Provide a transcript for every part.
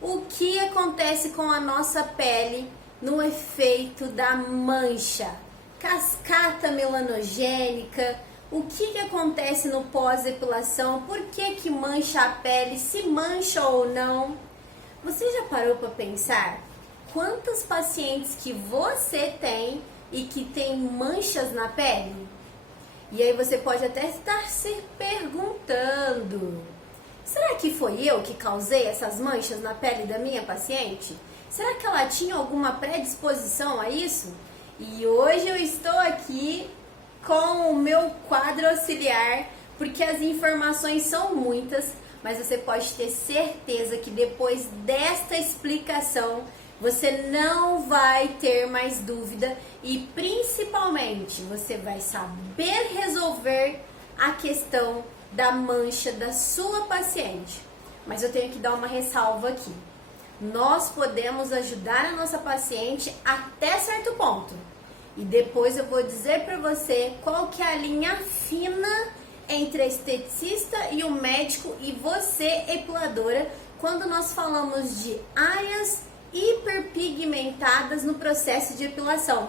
O que acontece com a nossa pele no efeito da mancha? Cascata melanogênica, o que acontece no pós-depilação? Por que mancha a pele? Se mancha ou não? Você já parou para pensar quantas pacientes que você tem e que tem manchas na pele? E aí você pode até estar se perguntando: será que foi eu que causei essas manchas na pele da minha paciente? Será que ela tinha alguma predisposição a isso? E hoje eu estou aqui com o meu quadro auxiliar, porque as informações são muitas, mas você pode ter certeza que depois desta explicação você não vai ter mais dúvida e principalmente você vai saber resolver a questão da mancha da sua paciente. Mas eu tenho que dar uma ressalva aqui. Nós podemos ajudar a nossa paciente até certo ponto. E depois eu vou dizer para você qual que é a linha fina entre a esteticista e o médico e você, epiladora, quando nós falamos de áreas hiperpigmentadas no processo de epilação.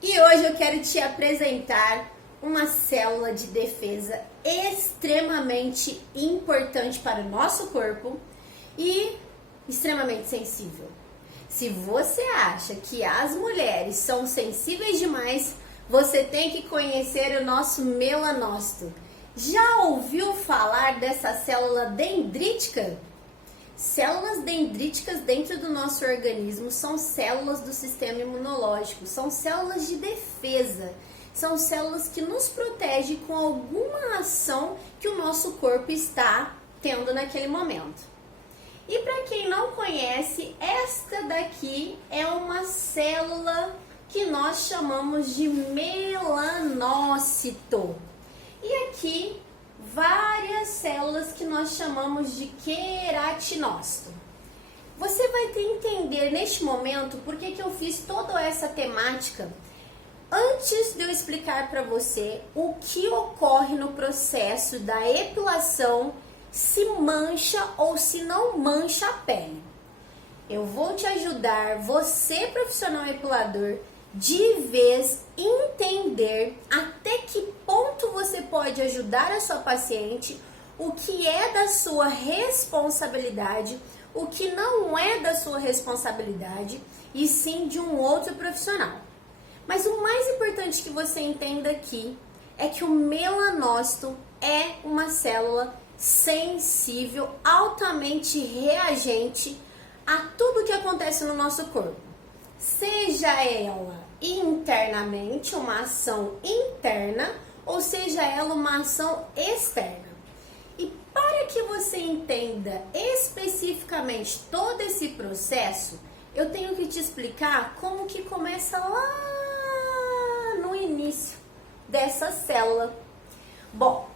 E hoje eu quero te apresentar uma célula de defesa extremamente importante para o nosso corpo e extremamente sensível. Se você acha que as mulheres são sensíveis demais, você tem que conhecer o nosso melanócito. Já ouviu falar dessa célula dendrítica? Células dendríticas dentro do nosso organismo são células do sistema imunológico, são células de defesa, são células que nos protegem com alguma ação que o nosso corpo está tendo naquele momento. E para quem não conhece, esta daqui é uma célula que nós chamamos de melanócito. E aqui várias células que nós chamamos de queratinócito. Você vai ter que entender neste momento por que eu fiz toda essa temática antes de eu explicar para você o que ocorre no processo da epilação, se mancha ou se não mancha a pele. Eu vou te ajudar, você profissional epilador, de vez entender até que ponto você pode ajudar a sua paciente, o que é da sua responsabilidade, o que não é da sua responsabilidade e sim de um outro profissional. Mas o mais importante que você entenda aqui é que o melanócito é uma célula sensível, altamente reagente a tudo que acontece no nosso corpo. Seja ela internamente, uma ação interna, ou seja ela uma ação externa. E para que você entenda especificamente todo esse processo, eu tenho que te explicar como que começa lá no início dessa célula. Bom,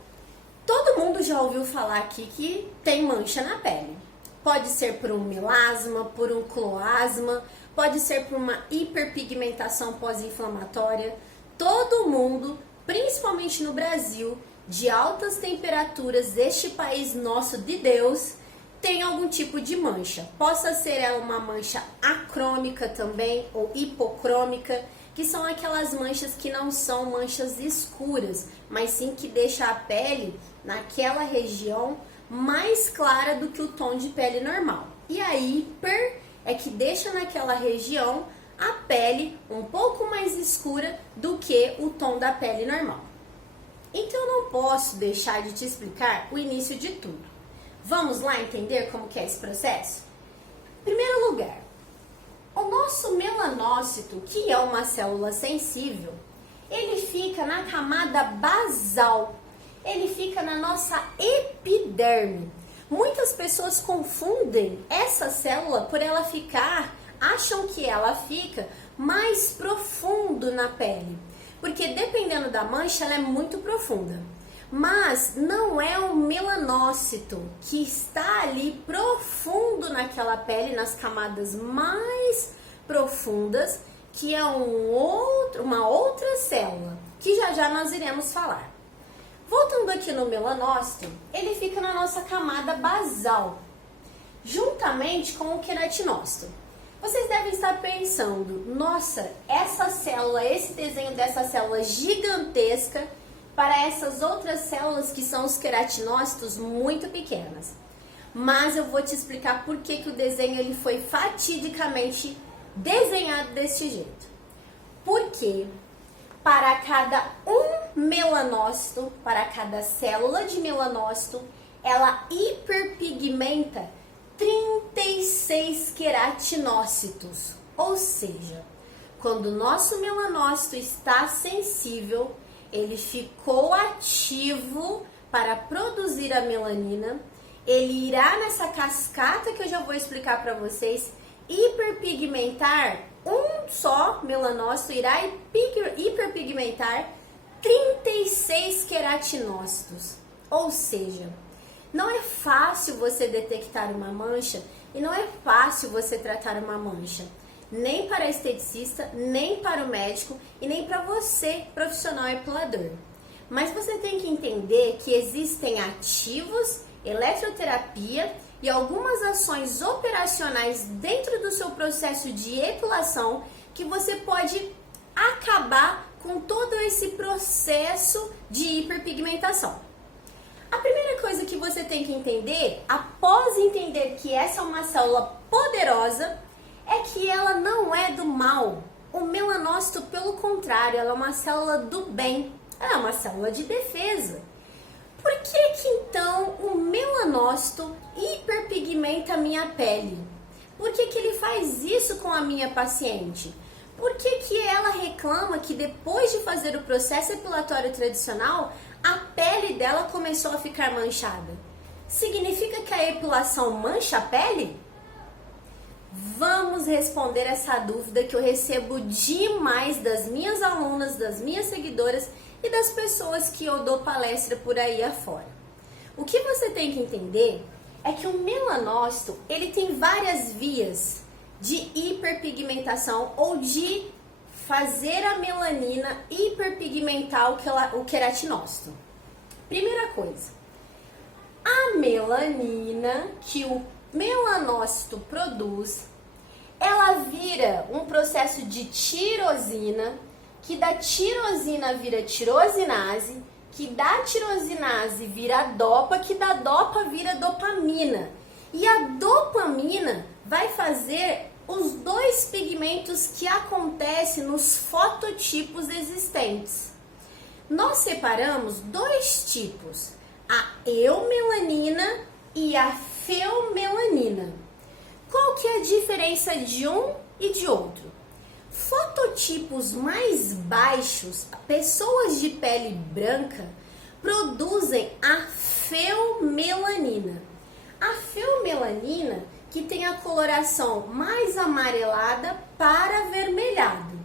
todo mundo já ouviu falar aqui que tem mancha na pele. Pode ser por um melasma, por um cloasma, pode ser por uma hiperpigmentação pós-inflamatória. Todo mundo, principalmente no Brasil, de altas temperaturas deste país nosso de Deus, tem algum tipo de mancha. Possa ser ela uma mancha acrômica também ou hipocrômica, que são aquelas manchas que não são manchas escuras, mas sim que deixa a pele naquela região mais clara do que o tom de pele normal. E a hiper é que deixa naquela região a pele um pouco mais escura do que o tom da pele normal. Então eu não posso deixar de te explicar o início de tudo. Vamos lá entender como que é esse processo? Em primeiro lugar, o nosso melanócito, que é uma célula sensível, ele fica na camada basal, ele fica na nossa epiderme. Muitas pessoas confundem essa célula por ela ficar, acham que ela fica mais profundo na pele, porque dependendo da mancha ela é muito profunda. Mas não é o melanócito que está ali profundo na naquela pele, nas camadas mais profundas, que é uma outra célula, que já já nós iremos falar. Voltando aqui no melanócito, ele fica na nossa camada basal, juntamente com o queratinócito. Vocês devem estar pensando, nossa, essa célula, esse desenho dessa célula gigantesca para essas outras células que são os queratinócitos muito pequenas. Mas eu vou te explicar por que o desenho ele foi fatidicamente desenhado deste jeito. Porque para cada um melanócito, para cada célula de melanócito, ela hiperpigmenta 36 queratinócitos. Ou seja, quando o nosso melanócito está sensível, ele ficou ativo para produzir a melanina, ele irá nessa cascata que eu já vou explicar para vocês, hiperpigmentar, um só melanócito irá hiperpigmentar 36 queratinócitos. Ou seja, não é fácil você detectar uma mancha e não é fácil você tratar uma mancha, nem para esteticista, nem para o médico e nem para você, profissional epilador. Mas você tem que entender que existem ativos, eletroterapia e algumas ações operacionais dentro do seu processo de epilação que você pode acabar com todo esse processo de hiperpigmentação. A primeira coisa que você tem que entender, após entender que essa é uma célula poderosa, é que ela não é do mal. O melanócito, pelo contrário, ela é uma célula do bem. Ela é uma célula de defesa. Por que então o melanócito hiperpigmenta a minha pele? Por que ele faz isso com a minha paciente? Por que ela reclama que depois de fazer o processo epilatório tradicional, a pele dela começou a ficar manchada? Significa que a epilação mancha a pele? Vamos responder essa dúvida que eu recebo demais das minhas alunas, das minhas seguidoras e das pessoas que eu dou palestra por aí afora. O que você tem que entender é que o melanócito, ele tem várias vias de hiperpigmentação ou de fazer a melanina hiperpigmentar o queratinócito. Primeira coisa, a melanina que o melanócito produz, ela vira um processo de tirosina, que da tirosina vira tirosinase, que da tirosinase vira dopa, que da dopa vira dopamina. E a dopamina vai fazer os dois pigmentos que acontecem nos fototipos existentes. Nós separamos dois tipos, a eumelanina e a feomelanina. Qual que é a diferença de um e de outro? Fototipos mais baixos, pessoas de pele branca, produzem a feomelanina. A feomelanina que tem a coloração mais amarelada para avermelhado.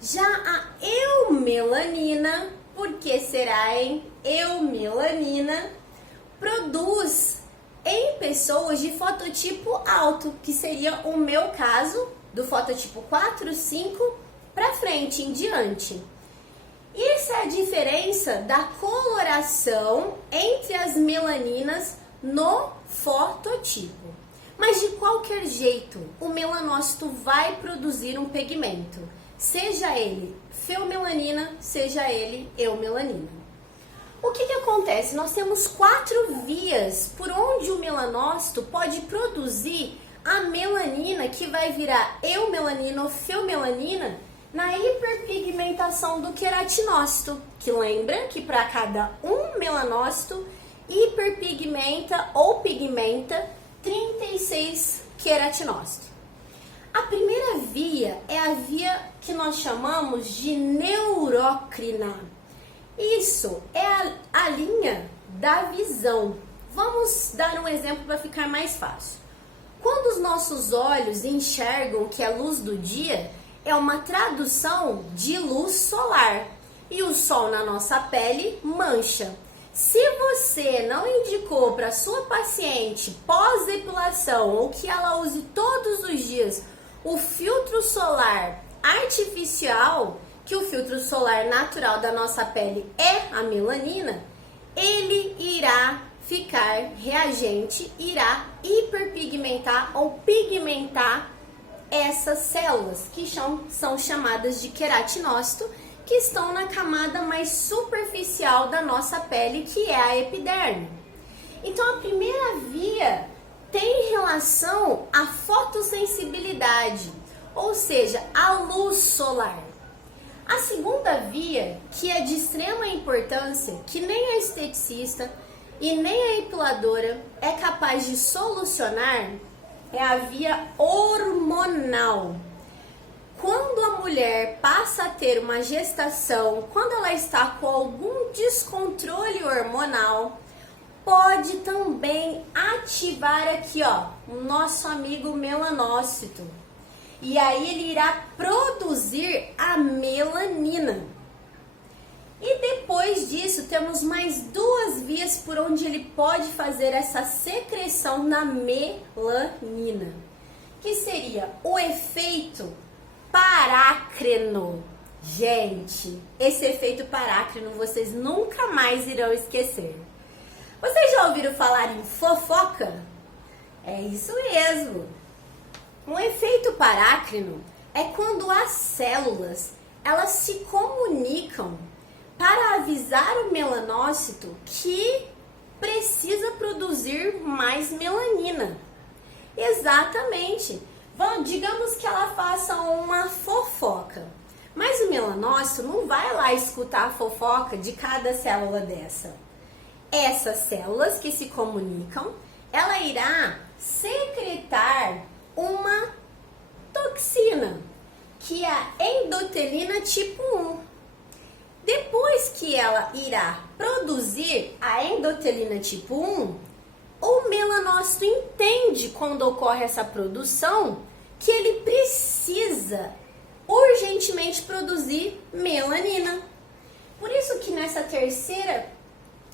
Já a eumelanina, por que será eumelanina, produz em pessoas de fototipo alto, que seria o meu caso, do fototipo 4, 5 para frente, em diante. Essa é a diferença da coloração entre as melaninas no fototipo. Mas de qualquer jeito, o melanócito vai produzir um pigmento, seja ele feomelanina, seja ele eumelanina. O que acontece? Nós temos 4 vias por onde o melanócito pode produzir a melanina, que vai virar eumelanina ou feomelanina, na hiperpigmentação do queratinócito, que lembra que para cada um melanócito hiperpigmenta ou pigmenta 36 queratinócitos. A primeira via é a via que nós chamamos de neurócrina. Isso é a linha da visão. Vamos dar um exemplo para ficar mais fácil. Quando os nossos olhos enxergam que a luz do dia é uma tradução de luz solar e o sol na nossa pele mancha. Se você não indicou para sua paciente pós-depilação ou que ela use todos os dias o filtro solar artificial, que o filtro solar natural da nossa pele é a melanina, ele irá ficar reagente, irá hiperpigmentar ou pigmentar essas células que são chamadas de queratinócito, que estão na camada mais superficial da nossa pele, que é a epiderme. Então a primeira via tem relação à fotossensibilidade, ou seja, à luz solar. A segunda via, que é de extrema importância, que nem a esteticista e nem a epiladora é capaz de solucionar, é a via hormonal. Quando a mulher passa a ter uma gestação, quando ela está com algum descontrole hormonal, pode também ativar aqui, ó, o nosso amigo melanócito. E aí ele irá produzir a melanina. E depois disso, temos mais duas vias por onde ele pode fazer essa secreção da melanina, que seria o efeito parácrino. Gente, esse efeito parácrino vocês nunca mais irão esquecer. Vocês já ouviram falar em fofoca? É isso mesmo. Um efeito parácrino é quando as células elas se comunicam para avisar o melanócito que precisa produzir mais melanina. Exatamente. Digamos que ela faça uma fofoca, mas o melanócito não vai lá escutar a fofoca de cada célula dessa. Essas células que se comunicam, ela irá secretar uma toxina, que é a endotelina tipo 1. Depois que ela irá produzir a endotelina tipo 1, o melanócito entende, quando ocorre essa produção, que ele precisa urgentemente produzir melanina. Por isso que nessa terceira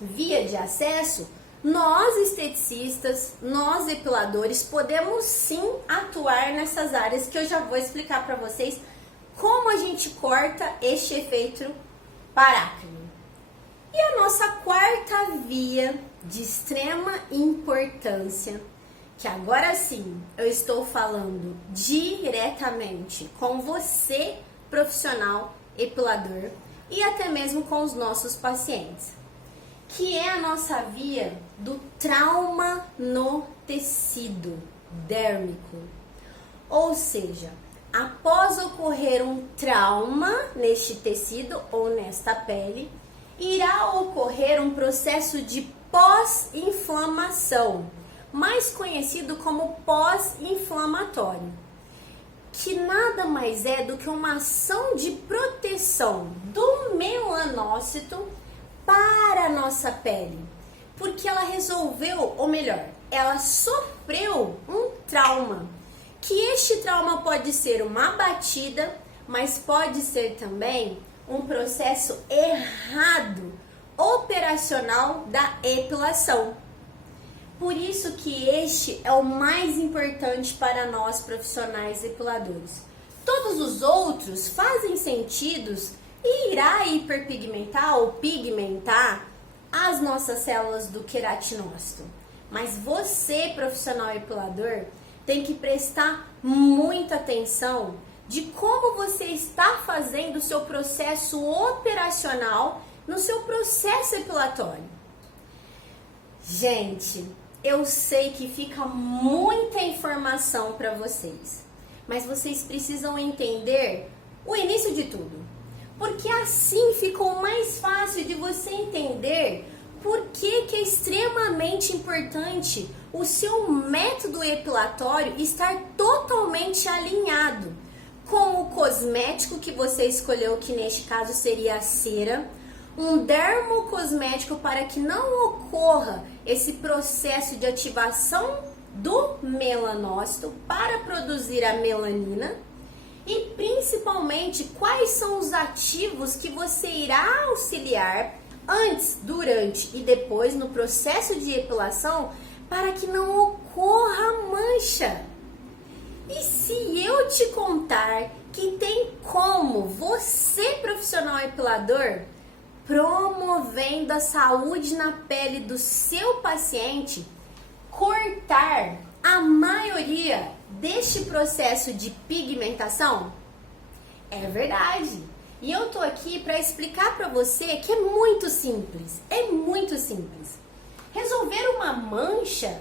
via de acesso, nós esteticistas, nós depiladores, podemos sim atuar nessas áreas que eu já vou explicar para vocês como a gente corta este efeito parácrino. E a nossa quarta via de extrema importância, que agora sim eu estou falando diretamente com você, profissional epilador, e até mesmo com os nossos pacientes, que é a nossa via do trauma no tecido dérmico. Ou seja, após ocorrer um trauma neste tecido ou nesta pele, irá ocorrer um processo de pós-inflamação, mais conhecido como pós-inflamatório, que nada mais é do que uma ação de proteção do melanócito para a nossa pele, porque ela resolveu, ou melhor, ela sofreu um trauma, que este trauma pode ser uma batida, mas pode ser também um processo errado operacional da epilação. Por isso que este é o mais importante para nós profissionais epiladores. Todos os outros fazem sentidos e irá hiperpigmentar ou pigmentar as nossas células do queratinócito. Mas você, profissional epilador, tem que prestar muita atenção de como você está fazendo o seu processo operacional no seu processo epilatório. Gente, eu sei que fica muita informação para vocês, mas vocês precisam entender o início de tudo, porque assim ficou mais fácil de você entender por que é extremamente importante o seu método epilatório estar totalmente alinhado com o cosmético que você escolheu, que neste caso seria a cera, um dermocosmético para que não ocorra esse processo de ativação do melanócito para produzir a melanina, e principalmente quais são os ativos que você irá auxiliar antes, durante e depois no processo de epilação para que não ocorra mancha. E se eu te contar que tem como você, profissional epilador, promovendo a saúde na pele do seu paciente, cortar a maioria deste processo de pigmentação? É verdade. E eu tô aqui para explicar para você que é muito simples. É muito simples. Resolver uma mancha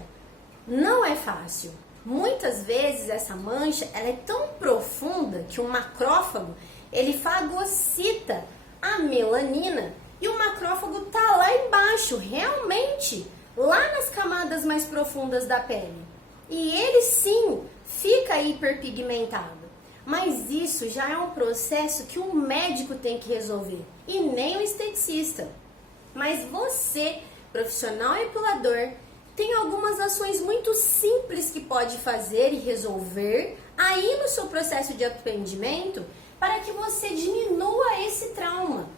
não é fácil. Muitas vezes essa mancha ela é tão profunda que o macrófago ele fagocita a melanina e o macrófago tá lá embaixo, realmente, lá nas camadas mais profundas da pele. E ele sim fica hiperpigmentado. Mas isso já é um processo que o médico tem que resolver e nem o esteticista. Mas você, profissional epilador, tem algumas ações muito simples que pode fazer e resolver aí no seu processo de atendimento para que você diminua esse trauma.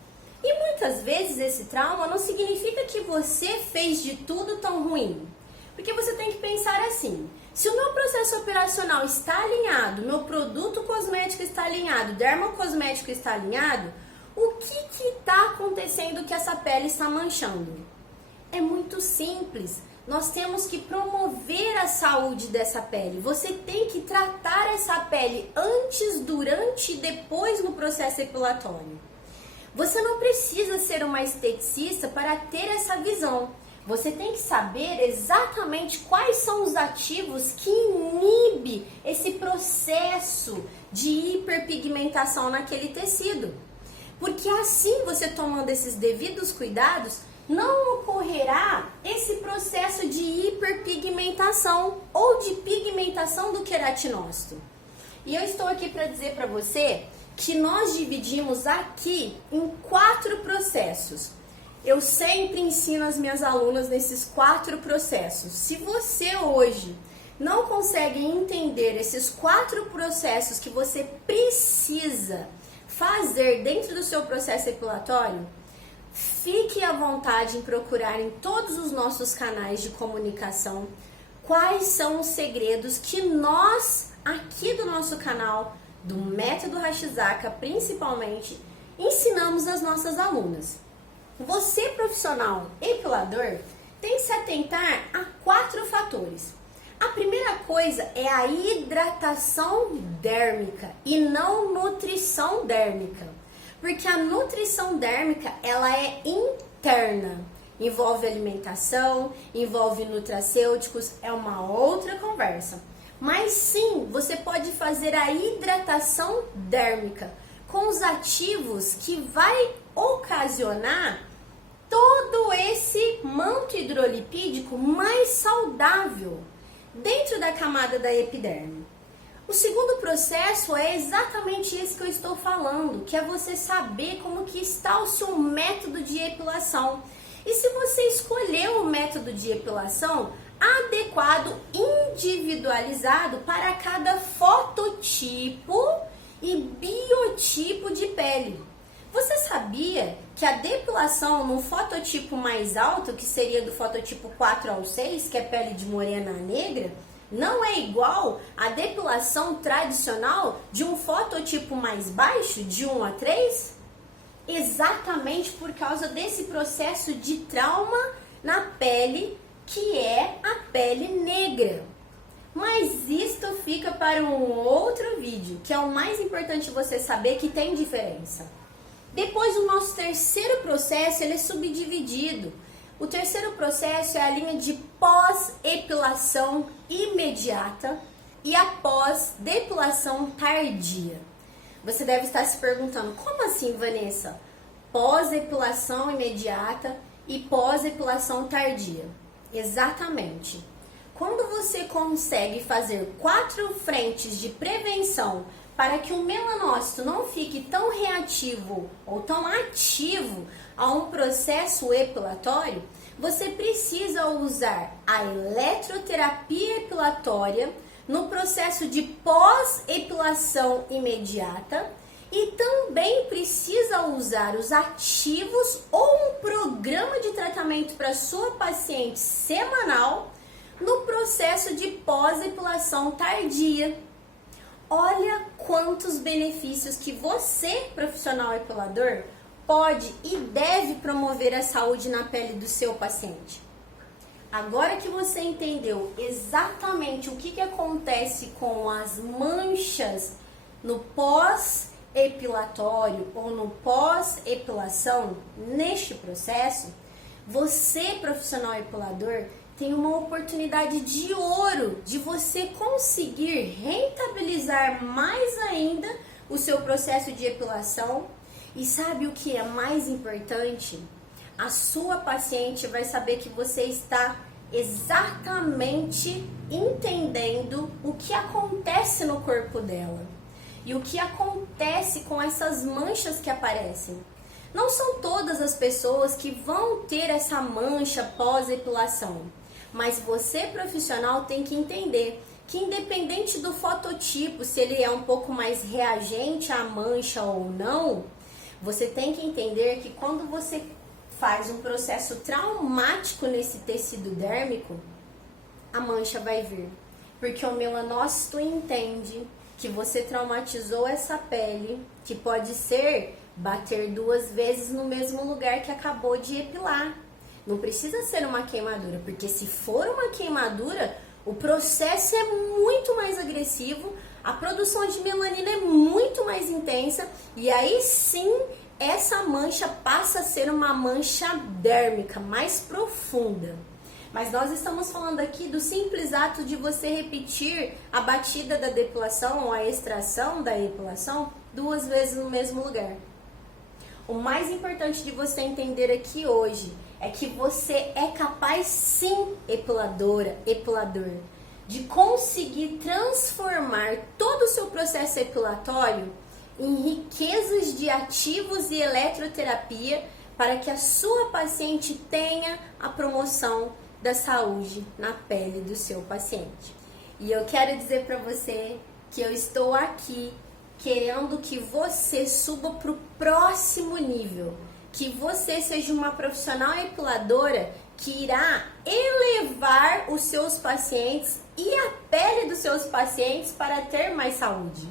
E muitas vezes esse trauma não significa que você fez de tudo tão ruim. Porque você tem que pensar assim, se o meu processo operacional está alinhado, meu produto cosmético está alinhado, o dermocosmético está alinhado, o que está acontecendo que essa pele está manchando? É muito simples. Nós temos que promover a saúde dessa pele. Você tem que tratar essa pele antes, durante e depois no processo epilatório. Você não precisa ser uma esteticista para ter essa visão. Você tem que saber exatamente quais são os ativos que inibem esse processo de hiperpigmentação naquele tecido. Porque assim, você tomando esses devidos cuidados, não ocorrerá esse processo de hiperpigmentação ou de pigmentação do queratinócito. E eu estou aqui para dizer para você que nós dividimos aqui em 4 processos. Eu sempre ensino as minhas alunas nesses 4 processos. Se você hoje não consegue entender esses 4 processos que você precisa fazer dentro do seu processo epilatório, fique à vontade em procurar em todos os nossos canais de comunicação quais são os segredos que nós, aqui do nosso canal, do Método Hashizaka principalmente, ensinamos às nossas alunas. Você, profissional epilador, tem que se atentar a 4 fatores. A primeira coisa é a hidratação dérmica e não nutrição dérmica. Porque a nutrição dérmica, ela é interna. Envolve alimentação, envolve nutracêuticos, é uma outra conversa. Mas sim, você pode fazer a hidratação dérmica com os ativos que vai ocasionar todo esse manto hidrolipídico mais saudável dentro da camada da epiderme. O segundo processo é exatamente esse que eu estou falando, que é você saber como que está o seu método de epilação. E se você escolheu o método de epilação adequado, individualizado para cada fototipo e biotipo de pele. Você sabia que a depilação no fototipo mais alto, que seria do fototipo 4 ao 6, que é pele de morena a negra, não é igual à depilação tradicional de um fototipo mais baixo, de 1 a 3? Exatamente por causa desse processo de trauma na pele, que é a pele negra. Mas isto fica para um outro vídeo, que é o mais importante você saber que tem diferença. Depois o nosso terceiro processo, ele é subdividido. O terceiro processo é a linha de pós-epilação imediata e a pós-depilação tardia. Você deve estar se perguntando, como assim, Vanessa? Pós-epilação imediata e pós-epilação tardia. Exatamente. Quando você consegue fazer 4 frentes de prevenção para que o melanócito não fique tão reativo ou tão ativo a um processo epilatório, você precisa usar a eletroterapia epilatória no processo de pós-epilação imediata e também precisa usar os ativos ou um programa de tratamento para sua paciente semanal no processo de pós-epilação tardia. Olha quantos benefícios que você, profissional epilador, pode e deve promover a saúde na pele do seu paciente. Agora que você entendeu exatamente o que acontece com as manchas no pós-epilatório ou no pós-epilação, neste processo, você, profissional epilador, tem uma oportunidade de ouro de você conseguir rentabilizar mais ainda o seu processo de epilação. E sabe o que é mais importante? A sua paciente vai saber que você está exatamente entendendo o que acontece no corpo dela e o que acontece com essas manchas que aparecem. Não são todas as pessoas que vão ter essa mancha pós-epilação, mas você, profissional, tem que entender que independente do fototipo, se ele é um pouco mais reagente à mancha ou não, você tem que entender que quando você faz um processo traumático nesse tecido dérmico, a mancha vai vir. Porque o melanócito entende que você traumatizou essa pele, que pode ser bater 2 vezes no mesmo lugar que acabou de epilar. Não precisa ser uma queimadura, porque se for uma queimadura, o processo é muito mais agressivo, a produção de melanina é muito mais intensa e aí sim essa mancha passa a ser uma mancha dérmica mais profunda. Mas nós estamos falando aqui do simples ato de você repetir a batida da depilação ou a extração da epilação 2 vezes no mesmo lugar. O mais importante de você entender aqui hoje é que você é capaz sim, epiladora, epilador, de conseguir transformar todo o seu processo epilatório em riquezas de ativos e eletroterapia para que a sua paciente tenha a promoção da saúde na pele do seu paciente. E eu quero dizer para você que eu estou aqui querendo que você suba para o próximo nível, que você seja uma profissional epiladora que irá elevar os seus pacientes e a pele dos seus pacientes para ter mais saúde.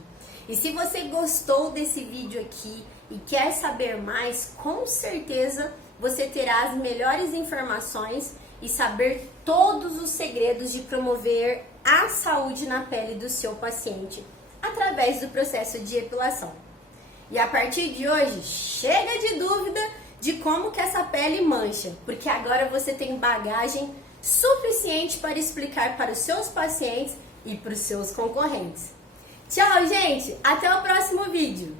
E se você gostou desse vídeo aqui e quer saber mais, com certeza você terá as melhores informações e saber todos os segredos de promover a saúde na pele do seu paciente através do processo de epilação. E a partir de hoje, chega de dúvida de como que essa pele mancha, porque agora você tem bagagem suficiente para explicar para os seus pacientes e para os seus concorrentes. Tchau, gente! Até o próximo vídeo!